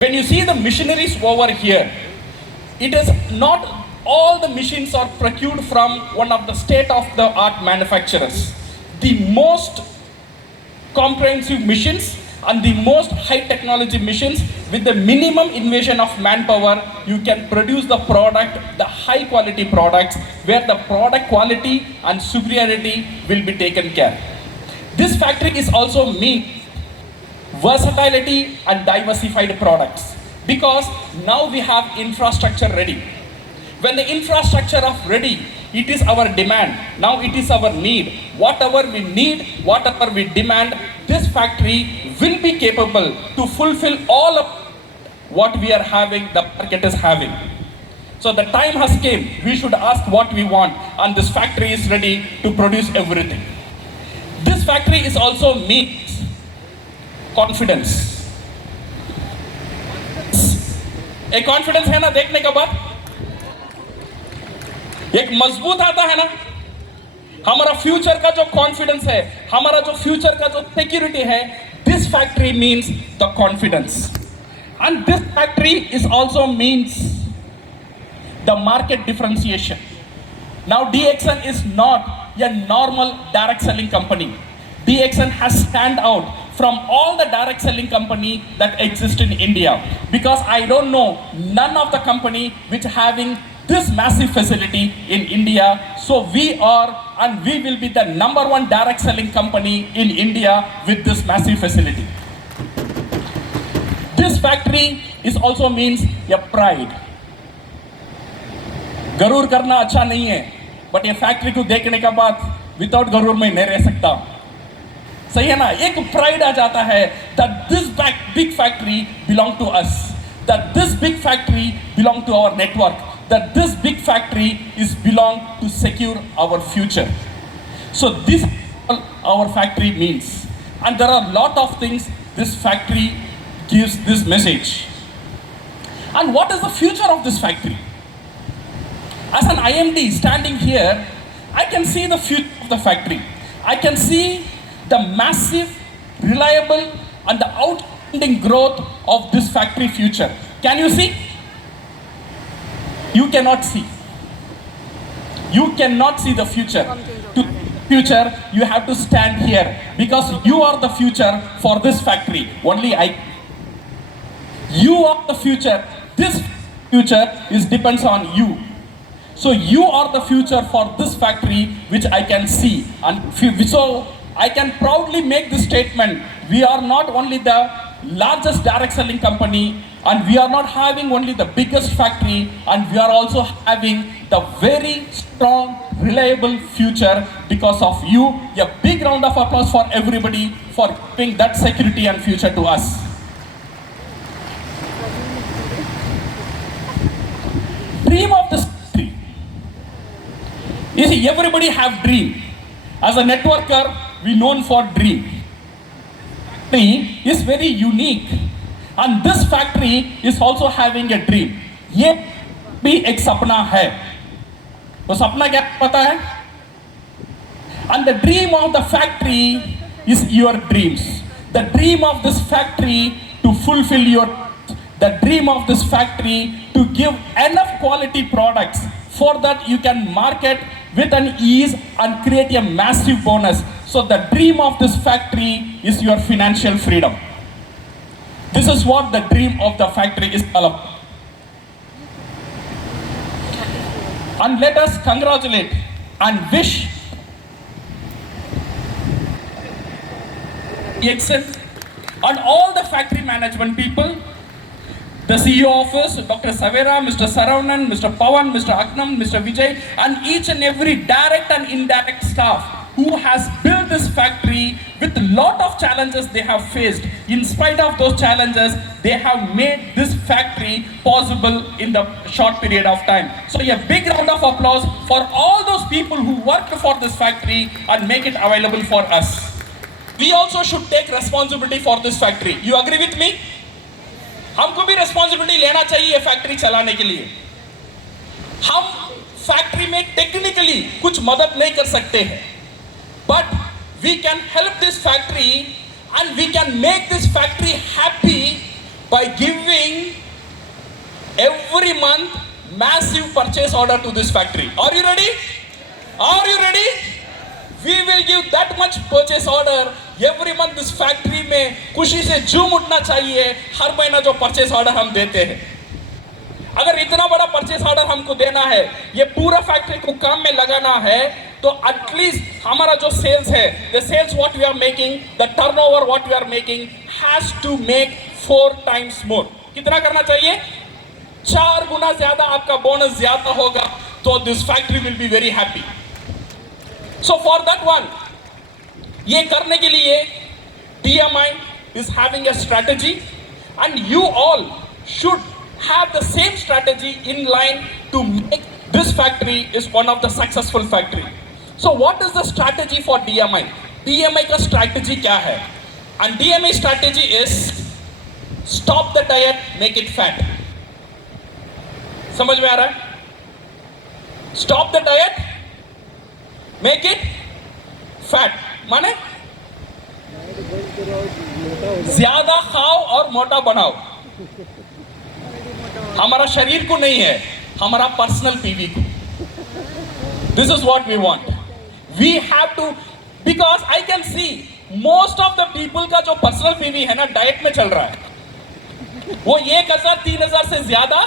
When you see the machineries over here, it is not all the machines are procured from one of the state-of-the-art manufacturers. The most comprehensive machines and the most high technology machines with the minimum invasion of manpower, you can produce the product, the high quality products where the product quality and superiority will be taken care. This factory is also meet versatility and diversified products because now we have infrastructure ready. When the infrastructure is ready, it is our demand. Now it is our need. Whatever we need, whatever we demand, this factory will be capable to fulfill all of what we are having, the market is having. So the time has came, we should ask what we want, and this factory is ready to produce everything. This factory is also meets confidence. एक confidence है ना देखने के बाद, एक मजबूत आता है ना, हमारा फ्यूचर का जो कॉन्फिडेंस है, हमारा जो फ्यूचर का जो सिक्योरिटी है, this factory means the confidence. And this factory is also means the market differentiation. Now DXN is not a normal direct selling company. DXN has stand out from all the direct selling company that exist in India, because I don't know none of the company which having this massive facility in India. So we are and we will be the #1 direct selling company in India with this massive facility. This factory is also means a pride. गरूर करना अच्छा नहीं है, but ये factory को देखने के बाद without गरूर में नहीं रह सकता. सही है ना, एक प्राइड आ जाता है that this big factory belong to us, that this big factory belong to our network, that this big factory is belong to secure our future. So this our factory means, and there are a lot of things this factory gives this message. And what is the future of this factory? As an IMD standing here, I can see the future of the factory. I can see the massive, reliable and the outstanding growth of this factory future. Can you see? You cannot see. You cannot see the future. To future, you have to stand here because you are the future for this factory. Only I. You are the future. This future depends on you. So you are the future for this factory, which I can see. And so I can proudly make this statement. We are not only the largest direct selling company, and we are not having only the biggest factory, and we are also having the very strong, reliable future because of you. A big round of applause for everybody for giving that security and future to us. Dream of this factory. You see, everybody have dream. As a networker, we known for dream. Factory is very unique, and this factory is also having a dream. ये भी एक सपना है. वो सपना क्या पता है? And the dream of the factory is your dreams. The dream of this factory to fulfill your. The dream of this factory to give enough quality products for that you can market with an ease and create a massive bonus. So the dream of this factory is your financial freedom. This is what the dream of the factory is all about. And let us congratulate and wish DXN and all the factory management people, the CEO office, Dr. Savera, Mr. Saravanan, Mr. Pawan, Mr. Agnam, Mr. Vijay, and each and every direct and indirect staff who has built this factory with a lot of challenges they have faced. In spite of those challenges, they have made this factory possible in the short period of time. So a big round of applause for all those people who worked for this factory and make it available for us. We also should take responsibility for this factory. You agree with me? हमको भी responsibility लेना चाहिए factory चलाने के लिए. हम factory में technically कुछ मदद नहीं कर सकते हैं, but we can help this factory and we can make this factory happy by giving every month massive purchase order to this factory. Are you ready? Are you ready? We will give that much purchase order every month. This factory में खुशी से झूम उठना चाहिए हर महीना जो purchase order हम देते हैं. अगर इतना बड़ा purchase order हमको देना है, ये पूरा factory को काम में लगाना है, तो at least हमारा जो sales है, the sales what we are making, the turnover what we are making has to make 4 times more. कितना करना चाहिए? 4 गुना ज्यादा आपका बोनस ज्यादा होगा, तो this factory will be very happy. So for that one, ये करने के लिए DMI is having a strategy, and you all should have the same strategy in line to make this factory is one of the successful factory. So what is the strategy for DMI? DMI का strategy क्या है? And DMI strategy is stop the diet, make it fat. समझ में आ रहा है? Stop the diet, make it fat. माने ज्यादा खाओ और मोटा बनाओ. हमारा शरीर को नहीं है, हमारा पर्सनल पीवी को. This is what we want. We have to, because I can see most of the people का जो पर्सनल पीवी है ना, डाइट में चल रहा है. वो 1000 3000 से ज्यादा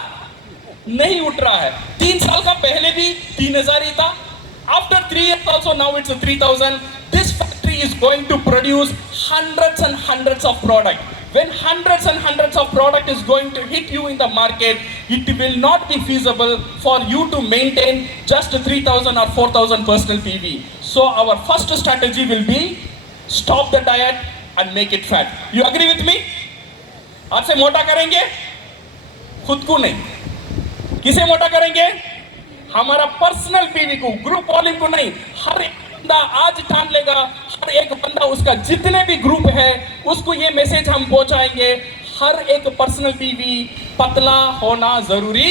नहीं उठ रहा है. 3 साल का पहले भी 3000 ही था. After 3 years also now it's a 3000. This factory is going to produce hundreds and hundreds of product. When hundreds and hundreds of product is going to hit you in the market, it will not be feasible for you to maintain just 3000 or 4000 personal PV. So our first strategy will be stop the diet and make it fat. You agree with me? आज से मोटा करेंगे, खुद को नहीं. किसे मोटा करेंगे? हमारा पर्सनल पीवी को, ग्रुप वॉल्यूम को नहीं. हर एक बंदा आज ठान लेगा, हर एक बंदा उसका जितने भी ग्रुप है उसको ये मैसेज हम पहुंचाएंगे, हर एक पर्सनल पीवी पतला होना जरूरी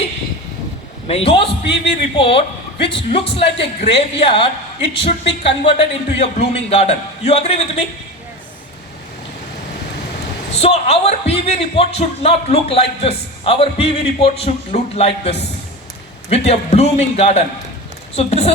नहीं. Those PV report which looks like a graveyard, it should be converted into a blooming garden. You agree with me? So our PV report should not look like this. Our PV report should look like this, with a blooming garden. So this is